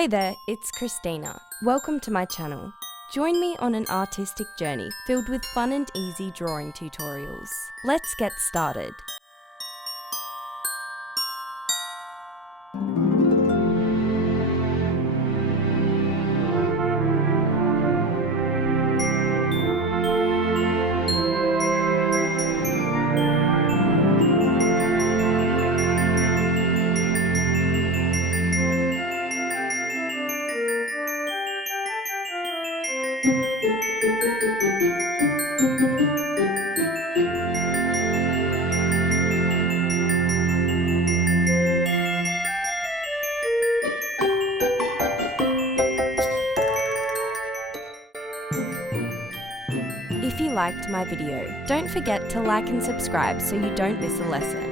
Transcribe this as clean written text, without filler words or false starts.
Hey there, it's Christina. Welcome to my channel. Join me on an artistic journey filled with fun and easy drawing tutorials. Let's get started. If you liked my video, don't forget to like and subscribe so you don't miss a lesson.